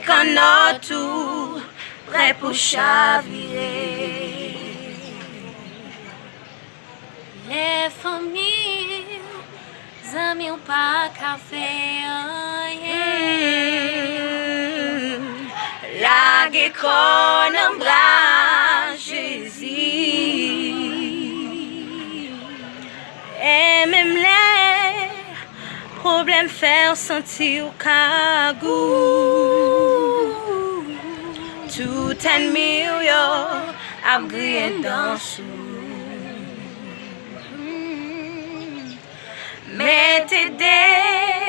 mais qu'on a tout prêt pour chavirer. Les familles, amis ou pas café, la guécon en bras Jésus. Et même les problèmes faire sentir au cagou. Tout ennemi yo a grillé dans sous. Mettez des